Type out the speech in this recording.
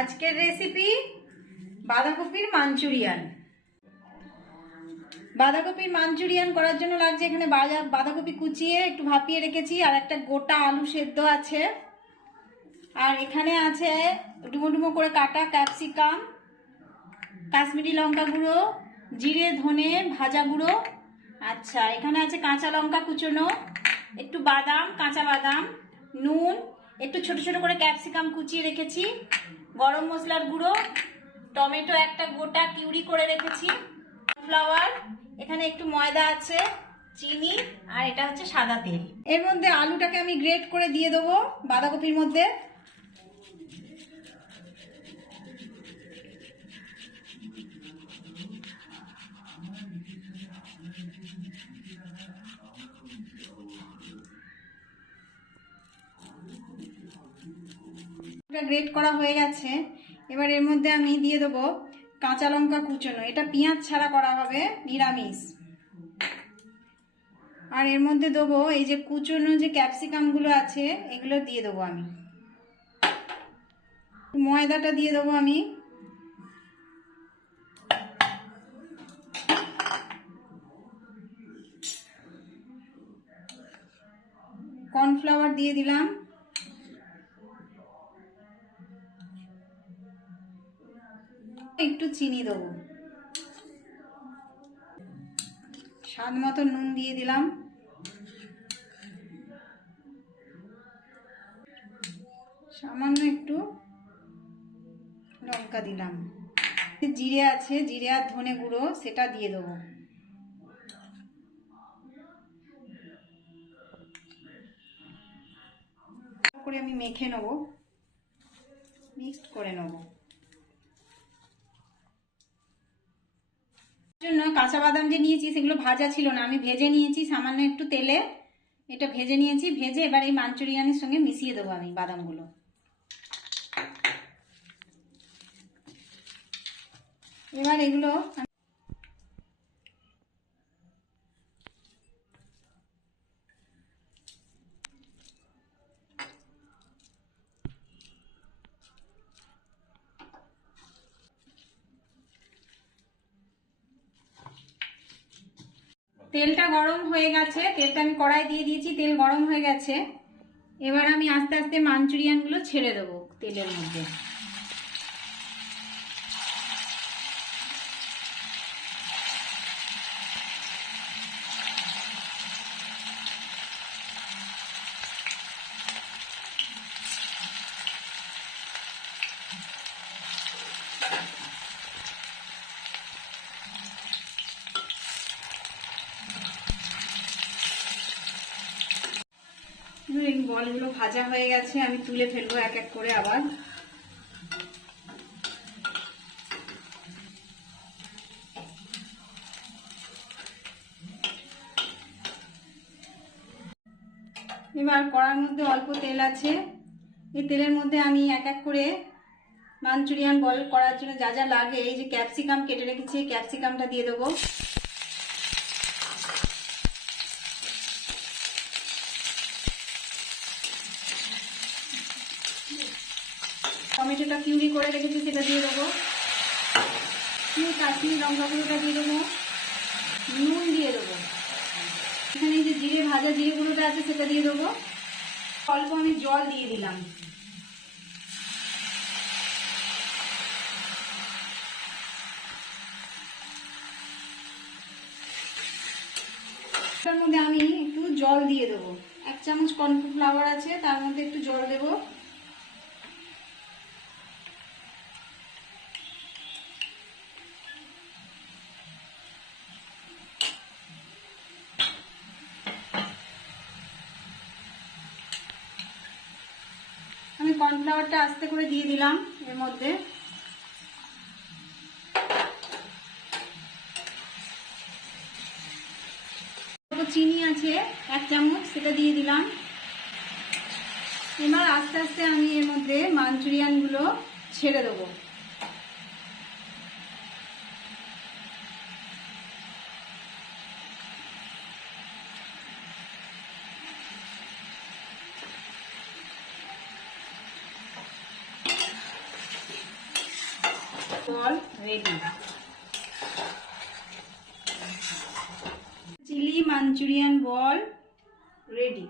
আজকের রেসিপি বাঁধাকপির মাঞ্চুরিয়ান। বাঁধাকপির মাঞ্চুরিয়ান করার জন্য লাগছে এখানে বাঁধাকপি কুচিয়ে একটু ভাপিয়ে রেখেছি, আর একটা গোটা আলু সেদ্ধ আছে, আর এখানে আছে ডুমো ডুমো করে কাটা ক্যাপসিকাম, কাশ্মীরি লঙ্কা গুঁড়ো, জিরে ধনে ভাজা গুঁড়ো। আচ্ছা, এখানে আছে কাঁচা লঙ্কা কুচোনো, একটু বাদাম, কাঁচা বাদাম, নুন, একটু ছোট ছোট করে ক্যাপসিকাম কুচিয়ে রেখেছি, গরম মশলার গুঁড়ো, টমেটো একটা গোটা কিউরি করে রেখেছি, কর্নফ্লাওয়ার, এখানে একটু ময়দা আছে, চিনি, আর এটা হচ্ছে সাদা তেল। এর মধ্যে আলুটাকে আমি গ্রেট করে দিয়ে দেবো বাঁধাকপির মধ্যে। গ্রেট করা হয়ে গেছে। এবার এর মধ্যে আমি দিয়ে দেবো কাঁচা লঙ্কা কুচোনো, এটা পেঁয়াজ ছাড়া করা হবে, নিরামিষ। আর এর মধ্যে দেবো এই যে কুচোনো যে ক্যাপসিকাম গুলো আছে, এগুলো দিয়ে দেবো আমি। ময়দাটা দিয়ে দেবো আমি, কর্নফ্লাওয়ার দিয়ে দিলাম, একটু চিনি দেবো, স্বাদ মতো নুন দিয়ে দিলাম, সামান্য একটু লঙ্কা দিলাম, জিরে আছে, জিরে আর ধনে গুঁড়ো, সেটা দিয়ে দেবো। করে আমি মেখে নেব, মিক্সড করে নেব। জন্য কাঁচা বাদাম যে নিয়েছি সেগুলো ভাজা ছিল না, আমি ভেজে নিয়েছি সামান্য একটু তেলে, এটা ভেজে নিয়েছি। ভেজে এবার এই মাঞ্চুরিয়ানের সঙ্গে মিশিয়ে দেবো আমি বাদামগুলো। এবার এগুলো তেলটা গরম হয়ে গেছে, তেলটা আমি কড়াই দিয়ে দিয়েছি, তেল গরম হয়ে গেছে। এবার আমি আস্তে আস্তে মাঞ্চুরিয়ানগুলো ছেড়ে দেবো তেলের মধ্যে। এই বলগুলো ভাজা হয়ে গেছে, আমি তুলে ফেলবো এক এক করে। আবার এবার কড়ার মধ্যে অল্প তেল আছে, এই তেলের মধ্যে আমি এক এক করে মাঞ্চুরিয়ান বল করার জন্য যা যা লাগে, এই যে ক্যাপসিকাম কেটে রেখেছি, ক্যাপসিকামটা দিয়ে দেবো, টমেটোটা কিউরি করে রেখেছি সেটা দিয়ে দেবো, কাশ্মীরি লঙ্কা গুঁড়োটা দিয়ে দেবো, নুন দিয়ে দেবো, এখানে যে জিরে ভাজা জিরে গুঁড়োটা আছে সেটা দিয়ে দেবো, অল্প আমি জল দিয়ে দিলাম। তার মধ্যে আমি একটু জল দিয়ে দেবো, 1 চামচ কর্নফ্লাওয়ার আছে, তার মধ্যে একটু জল দেবো। আমি কর্নফ্লাওয়ারটা আস্তে করে দিয়ে দিলাম এর মধ্যে। চিনি আছে 1 চামচ, সেটা দিয়ে দিলাম। এবার আস্তে আস্তে আমি এর মধ্যে মাঞ্চুরিয়ানগুলো ছেড়ে দেবো। বল রেডি। চিলি মাঞ্চুরিয়ান বল রেডি।